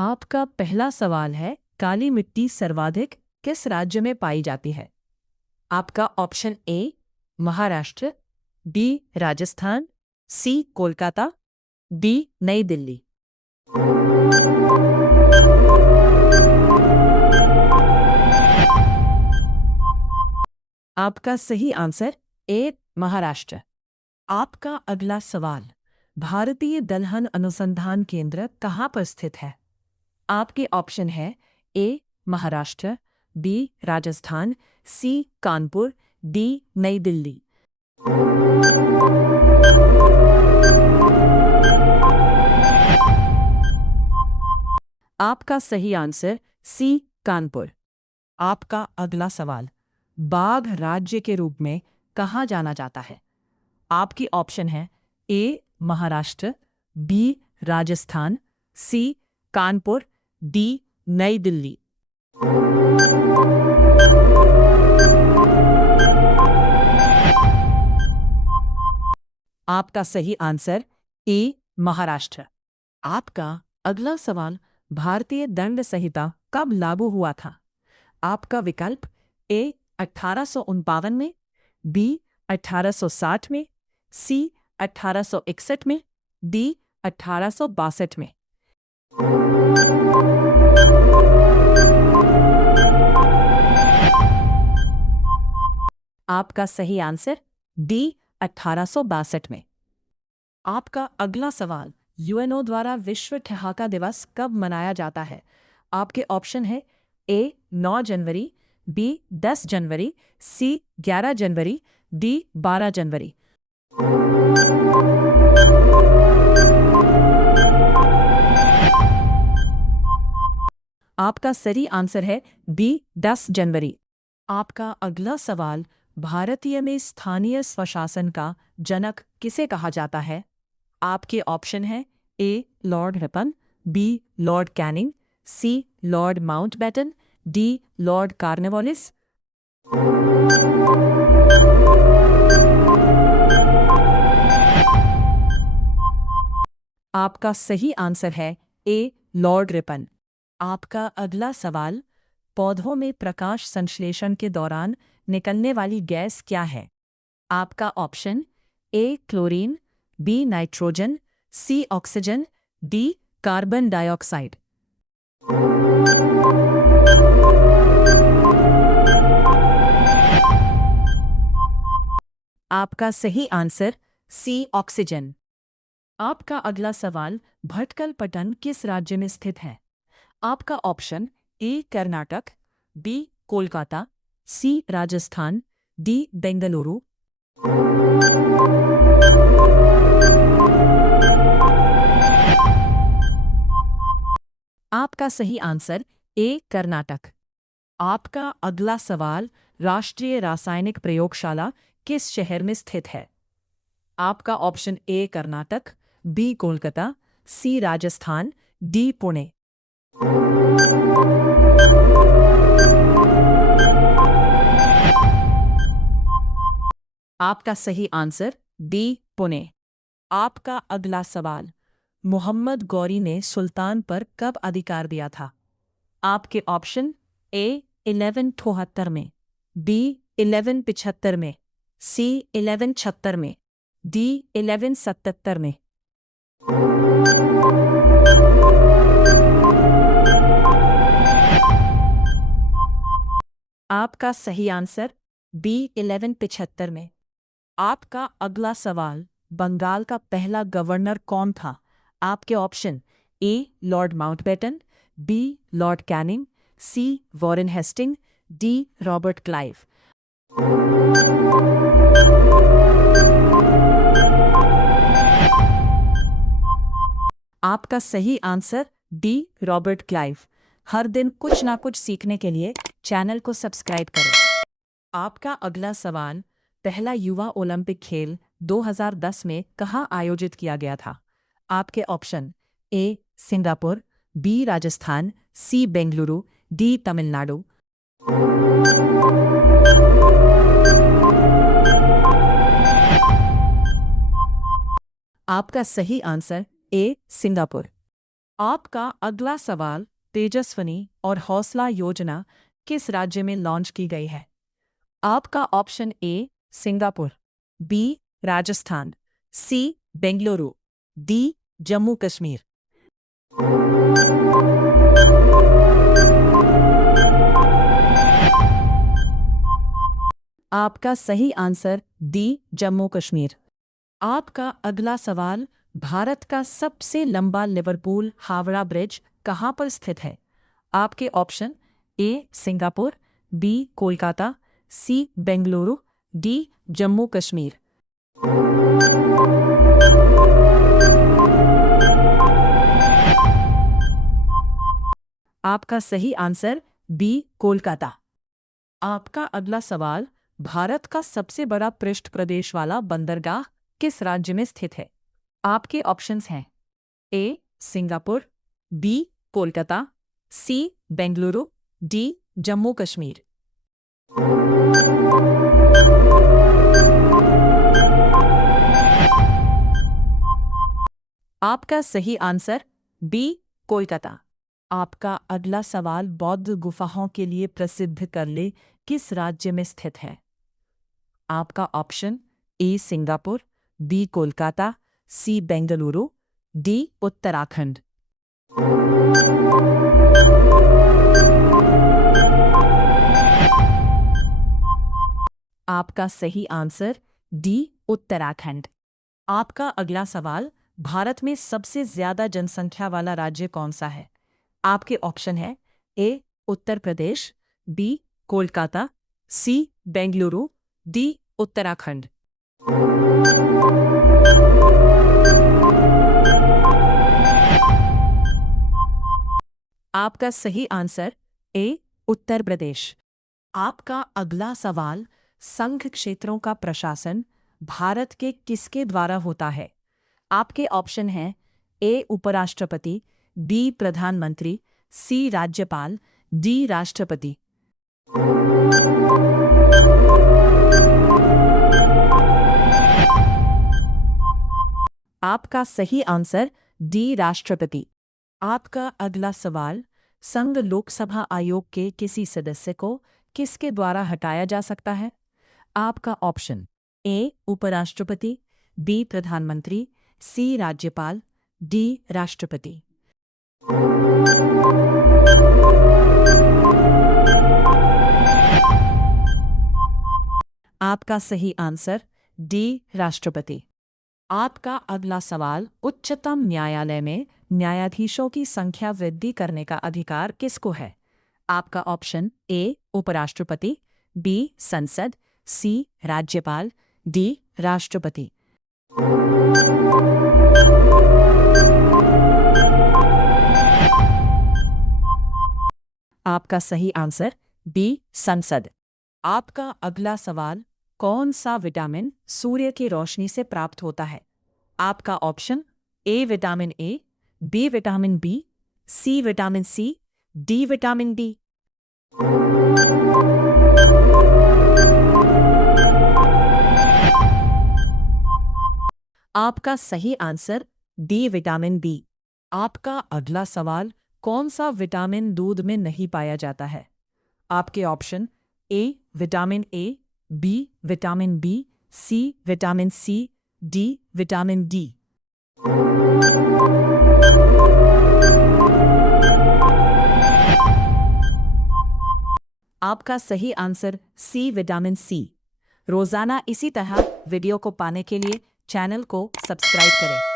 आपका पहला सवाल है, काली मिट्टी सर्वाधिक किस राज्य में पाई जाती है? आपका option A Maharashtra, B Rajasthan, C Kolkata, D New Delhi. आपका सही आंसर ए महाराष्ट्र। आपका अगला सवाल, भारतीय दलहन अनुसंधान केंद्र कहाँ पर स्थित है? आपके ऑप्शन है ए महाराष्ट्र, बी राजस्थान, सी कानपुर, डी नई दिल्ली। आपका सही आंसर सी कानपुर। आपका अगला सवाल, बाघ राज्य के रूप में कहाँ जाना जाता है? आपकी ऑप्शन है ए महाराष्ट्र, बी राजस्थान, सी कानपुर, डी नई दिल्ली। आपका सही आंसर ए महाराष्ट्र। आपका अगला सवाल, भारतीय दंड संहिता कब लागू हुआ था? आपका विकल्प ए 1859 में, बी 1860 में, सी 1861 में, डी 1862 में। आपका सही आंसर डी 1862 में। आपका अगला सवाल, यूएनओ द्वारा विश्व ठहाका दिवस कब मनाया जाता है? आपके ऑप्शन है ए 9 जनवरी, बी 10 जनवरी, सी 11 जनवरी, डी 12 जनवरी। आपका सही आंसर है बी 10 जनवरी। आपका अगला सवाल, भारतीय में स्थानीय स्वशासन का जनक किसे कहा जाता है? आपके ऑप्शन है A Lord Ripon, B Lord Canning, C Lord Mountbatten, D Lord Cornwallis. आपका सही आंसर है ए लॉर्ड रिपन। आपका अगला सवाल, पौधों में प्रकाश संश्लेषण के दौरान निकलने वाली गैस क्या है? आपका option A chlorine, B nitrogen, C oxygen, D carbon dioxide. आपका सही आंसर सी ऑक्सीजन। आपका अगला सवाल, भटकल पट्टन किस राज्य में स्थित है? आपका option A Karnataka, B Kolkata, C Rajasthan, D Bengaluru. आपका सही आंसर ए कर्नाटक। आपका अगला सवाल, राष्ट्रीय रासायनिक प्रयोगशाला किस शहर में स्थित है? आपका option A Karnataka, B Kolkata, C Rajasthan, D Pune. आपका सही आंसर डी पुणे। आपका अगला सवाल, मोहम्मद गौरी ने सुल्तान पर कब अधिकार दिया था? आपके ऑप्शन ए 1172 में, बी 1175 में, सी 1176 में, डी 1177 में। आपका सही आंसर बी 1175 में। आपका अगला सवाल, बंगाल का पहला गवर्नर कौन था? आपके option A Lord Mountbatten, B Lord Canning, C Warren Hasting, D Robert Clive. आपका सही आंसर डी रॉबर्ट क्लाइव। हर दिन कुछ ना कुछ सीखने के लिए चैनल को सब्सक्राइब करें। आपका अगला सवाल, पहला युवा ओलंपिक खेल 2010 में कहाँ आयोजित किया गया था? आपके option A Singapore, B Rajasthan, C Bengaluru, D Tamil Nadu. आपका सही आंसर ए सिंगापुर। आपका अगला सवाल, तेजस्विनी और हौसला योजना किस राज्य में लॉन्च की गई है? आपका option A Singapore, B Rajasthan, C Bengaluru, D Jammu Kashmir. आपका सही आंसर डी जम्मू कश्मीर। आपका अगला सवाल, भारत का सबसे लंबा लिवरपूल हावड़ा ब्रिज कहाँ पर स्थित है? आपके option A Singapore, B Kolkata, C Bengaluru, D Jammu Kashmir. आपका सही आंसर बी कोलकाता। आपका अगला सवाल, भारत का सबसे बड़ा पृष्ठ प्रदेश वाला बंदरगाह किस राज्य में स्थित है? आपके ऑप्शंस हैं ए Singapore, B Kolkata, C Bengaluru, D Jammu Kashmir. आपका सही आंसर बी कोलकाता। आपका अगला सवाल, बौद्ध गुफाओं के लिए प्रसिद्ध करले किस राज्य में स्थित है? आपका option A Singapore, B Kolkata, C Bengaluru, D Uttarakhand. आपका सही आंसर डी उत्तराखंड। आपका अगला सवाल, भारत में सबसे ज्यादा जनसंख्या वाला राज्य कौन सा है? आपके ऑप्शन है ए Uttar Pradesh, B Kolkata, C Bengaluru, D Uttarakhand. आपका सही आंसर ए उत्तर प्रदेश। आपका अगला सवाल, संघ क्षेत्रों का प्रशासन भारत के किसके द्वारा होता है? आपके ऑप्शन हैं ए उपराष्ट्रपति, बी प्रधानमंत्री, सी राज्यपाल, डी राष्ट्रपति। आपका सही आंसर डी राष्ट्रपति। आपका अगला सवाल, संघ लोकसभा आयोग के किसी सदस्य को किसके द्वारा हटाया जा सकता है? आपका ऑप्शन ए उपराष्ट्रपति, बी प्रधानमंत्री, सी राज्यपाल, डी राष्ट्रपति। आपका सही आंसर डी राष्ट्रपति। आपका अगला सवाल, उच्चतम न्यायालय में न्यायाधीशों की संख्या वृद्धि करने का अधिकार किसको है? आपका ऑप्शन ए उपराष्ट्रपति, बी संसद, सी राज्यपाल, डी राष्ट्रपति। आपका सही आंसर बी संसद। आपका अगला सवाल, कौन सा विटामिन सूर्य की रोशनी से प्राप्त होता है? आपका option A vitamin A, B vitamin B, C vitamin C, D vitamin D. आपका सही आंसर डी विटामिन बी। आपका अगला सवाल, कौन सा विटामिन दूध में नहीं पाया जाता है? आपके option A vitamin A, B vitamin B, C vitamin C, D vitamin D. आपका सही आंसर सी विटामिन सी। रोजाना इसी तरह वीडियो को पाने के लिए चैनल को सब्सक्राइब करें।